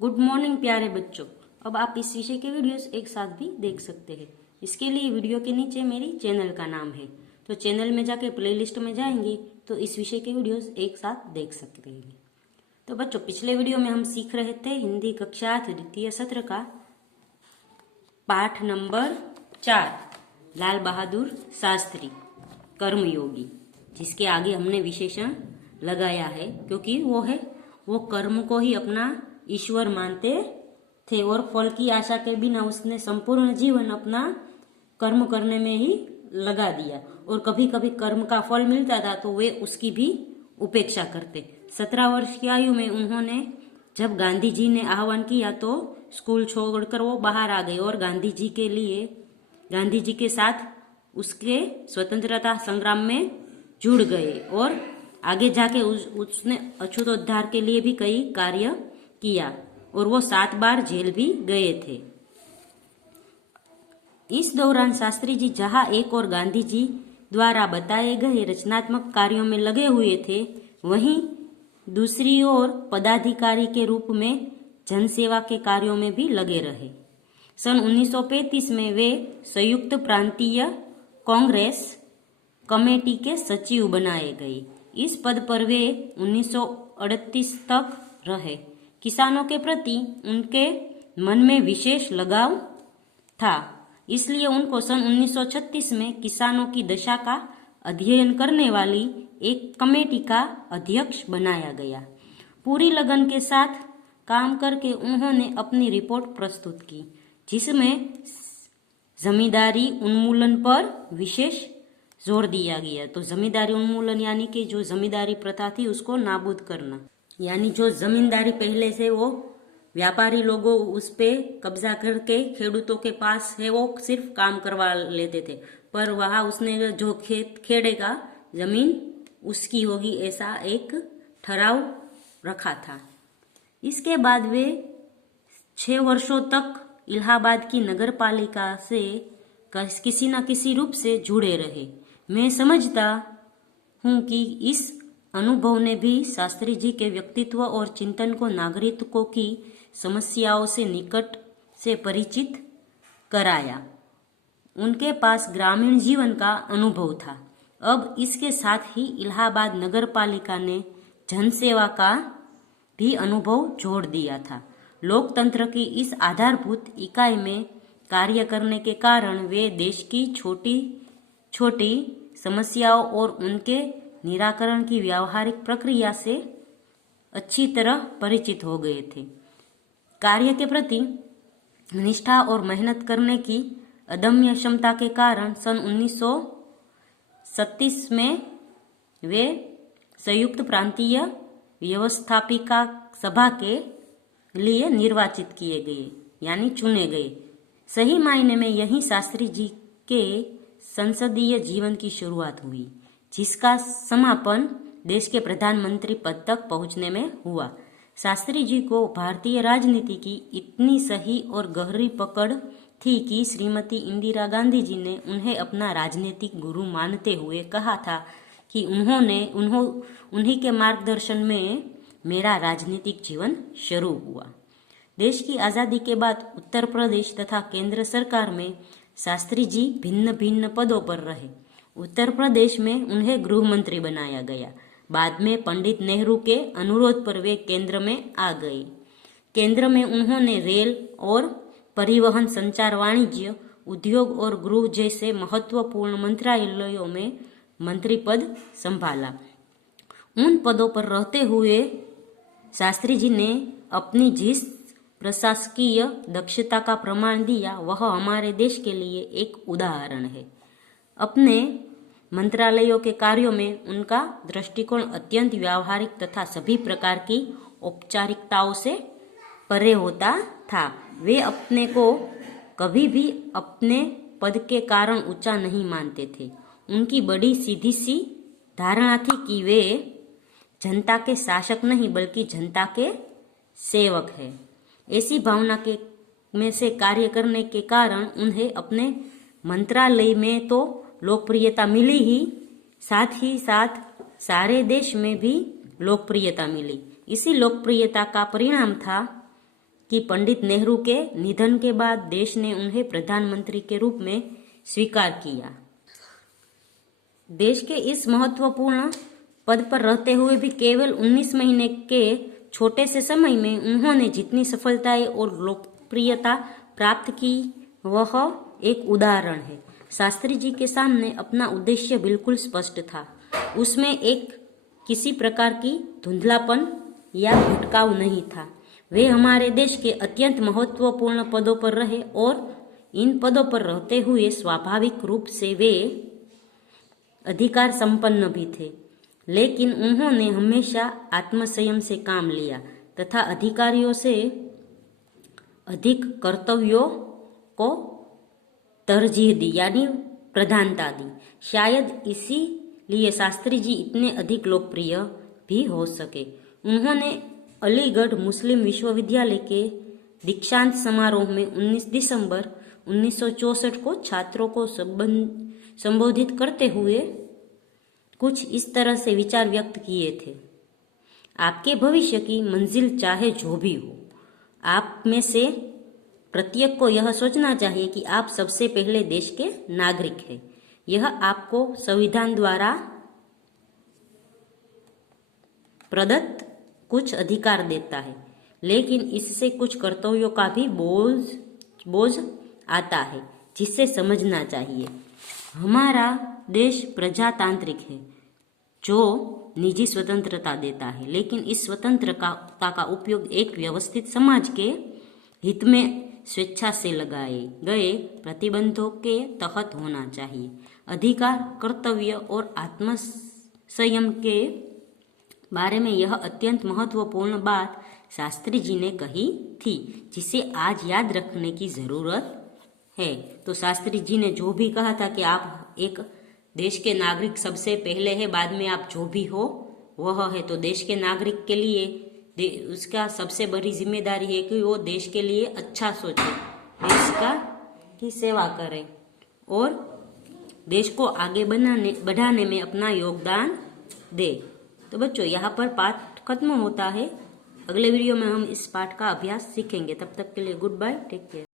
Good morning प्यारे बच्चों। अब आप इस विषय के वीडियोस एक साथ भी देख सकते हैं। इसके लिए वीडियो के नीचे मेरी चैनल का नाम है, तो चैनल में जाके प्लेलिस्ट में जाएंगे तो इस विषय के वीडियोस एक साथ देख सकते हैं। तो बच्चों, पिछले वीडियो में हम सीख रहे थे हिंदी कक्षा 8 द्वितीय सत्र का पाठ नंबर 4 लाल बहादुर शास्त्री कर्मयोगी, जिसके आगे हमने विशेषण लगाया है क्योंकि वो कर्म को ही अपना ईश्वर मानते थे और फल की आशा के बिना उसने संपूर्ण जीवन अपना कर्म करने में ही लगा दिया और कभी कभी कर्म का फल मिलता था तो वे उसकी भी उपेक्षा करते। 17 वर्ष की आयु में उन्होंने जब गांधी जी ने आह्वान किया तो स्कूल छोड़कर वो बाहर आ गए और गांधी जी के साथ उसके स्वतंत्रता संग्राम में जुड़ गए और आगे जाके उसने अछूतोद्धार के लिए भी कई कार्य किया और वो 7 बार जेल भी गए थे। इस दौरान शास्त्री जी जहां एक और गांधी जी द्वारा बताए गए रचनात्मक कार्यों में लगे हुए थे, वहीं दूसरी ओर पदाधिकारी के रूप में जनसेवा के कार्यों में भी लगे रहे। सन 1935 में वे संयुक्त प्रांतीय कांग्रेस कमेटी के सचिव बनाए गए। इस पद पर वे 1938 तक रहे। किसानों के प्रति उनके मन में विशेष लगाव था, इसलिए उनको सन 1936 में किसानों की दशा का अध्ययन करने वाली एक कमेटी का अध्यक्ष बनाया गया। पूरी लगन के साथ काम करके उन्होंने अपनी रिपोर्ट प्रस्तुत की, जिसमें जमींदारी उन्मूलन पर विशेष जोर दिया गया। तो जमींदारी उन्मूलन यानी कि जो जमींदारी प्रथा थी उसको नाबूद करना, यानी जो जमींदारी पहले से वो व्यापारी लोगों उस पे कब्जा करके खेडूतों के पास है वो सिर्फ काम करवा लेते थे, पर वहां उसने जो खेत खेड़ेगा जमीन उसकी होगी ऐसा एक ठहराव रखा था। इसके बाद वे 6 वर्षों तक इलाहाबाद की नगर पालिका से किसी न किसी रूप से जुड़े रहे। मैं समझता हूँ कि इस अनुभव ने भी शास्त्री जी के व्यक्तित्व और चिंतन को नागरिकों की समस्याओं से निकट से परिचित कराया। उनके पास ग्रामीण जीवन का अनुभव था। अब इसके साथ ही इलाहाबाद नगर पालिका ने जनसेवा का भी अनुभव जोड़ दिया था। लोकतंत्र की इस आधारभूत इकाई में कार्य करने के कारण वे देश की छोटी छोटी समस्याओं और उनके निराकरण की व्यावहारिक प्रक्रिया से अच्छी तरह परिचित हो गए थे। कार्य के प्रति निष्ठा और मेहनत करने की अदम्य क्षमता के कारण सन 1937 में वे संयुक्त प्रांतीय व्यवस्थापिका सभा के लिए निर्वाचित किए गए, यानी चुने गए। सही मायने में यही शास्त्री जी के संसदीय जीवन की शुरुआत हुई, जिसका समापन देश के प्रधानमंत्री पद तक पहुंचने में हुआ। शास्त्री जी को भारतीय राजनीति की इतनी सही और गहरी पकड़ थी कि श्रीमती इंदिरा गांधी जी ने उन्हें अपना राजनीतिक गुरु मानते हुए कहा था कि उन्हीं के मार्गदर्शन में मेरा राजनीतिक जीवन शुरू हुआ। देश की आज़ादी के बाद उत्तर प्रदेश तथा केंद्र सरकार में शास्त्री जी भिन्न भिन्न पदों पर रहे। उत्तर प्रदेश में उन्हें गृह मंत्री बनाया गया। बाद में पंडित नेहरू के अनुरोध पर वे केंद्र में आ गए। केंद्र में उन्होंने रेल और परिवहन, संचार, वाणिज्य, उद्योग और गृह जैसे महत्वपूर्ण मंत्रालयों में मंत्री पद संभाला। उन पदों पर रहते हुए शास्त्री जी ने अपनी जिस प्रशासकीय दक्षता का प्रमाण दिया वह हमारे देश के लिए एक उदाहरण है। अपने मंत्रालयों के कार्यों में उनका दृष्टिकोण अत्यंत व्यावहारिक तथा सभी प्रकार की औपचारिकताओं से परे होता था। वे अपने को कभी भी अपने पद के कारण ऊंचा नहीं मानते थे। उनकी बड़ी सीधी सी धारणा थी कि वे जनता के शासक नहीं बल्कि जनता के सेवक है। ऐसी भावना के में से कार्य करने के कारण उन्हें अपने मंत्रालय में तो लोकप्रियता मिली ही साथ सारे देश में भी लोकप्रियता मिली। इसी लोकप्रियता का परिणाम था कि पंडित नेहरू के निधन के बाद देश ने उन्हें प्रधानमंत्री के रूप में स्वीकार किया। देश के इस महत्वपूर्ण पद पर रहते हुए भी केवल 19 महीने के छोटे से समय में उन्होंने जितनी सफलताएं और लोकप्रियता प्राप्त की वह एक उदाहरण है। शास्त्री जी के सामने अपना उद्देश्य बिल्कुल स्पष्ट था। उसमें एक किसी प्रकार की धुंधलापन या भटकाव नहीं था। वे हमारे देश के अत्यंत महत्वपूर्ण पदों पर रहे और इन पदों पर रहते हुए स्वाभाविक रूप से वे अधिकार संपन्न भी थे, लेकिन उन्होंने हमेशा आत्मसंयम से काम लिया तथा अधिकारियों से अधिक कर्तव्यों को तरजीह दी, यानी प्रधानता दी। शायद इसीलिए शास्त्री जी इतने अधिक लोकप्रिय भी हो सके। उन्होंने अलीगढ़ मुस्लिम विश्वविद्यालय के दीक्षांत समारोह में 19 दिसंबर 1964 को छात्रों को संबोधित करते हुए कुछ इस तरह से विचार व्यक्त किए थे। आपके भविष्य की मंजिल चाहे जो भी हो, आप में से प्रत्येक को यह सोचना चाहिए कि आप सबसे पहले देश के नागरिक हैं। यह आपको संविधान द्वारा प्रदत्त कुछ अधिकार देता है, लेकिन इससे कुछ कर्तव्यों का भी बोझ आता है, जिसे समझना चाहिए। हमारा देश प्रजातांत्रिक है जो निजी स्वतंत्रता देता है, लेकिन इस स्वतंत्रता का उपयोग एक व्यवस्थित समाज के हित में स्वेच्छा से लगाए गए प्रतिबंधों के तहत होना चाहिए। अधिकार, कर्तव्य और आत्मसंयम के बारे में यह अत्यंत महत्वपूर्ण बात शास्त्री जी ने कही थी, जिसे आज याद रखने की जरूरत है। तो शास्त्री जी ने जो भी कहा था कि आप एक देश के नागरिक सबसे पहले है, बाद में आप जो भी हो वह है। तो देश के नागरिक के लिए उसका सबसे बड़ी जिम्मेदारी है कि वो देश के लिए अच्छा सोचे, देश की सेवा करे और देश को आगे बढ़ाने में अपना योगदान दे। तो बच्चों, यहाँ पर पाठ खत्म होता है। अगले वीडियो में हम इस पाठ का अभ्यास सीखेंगे। तब तक के लिए गुड बाय, टेक केयर।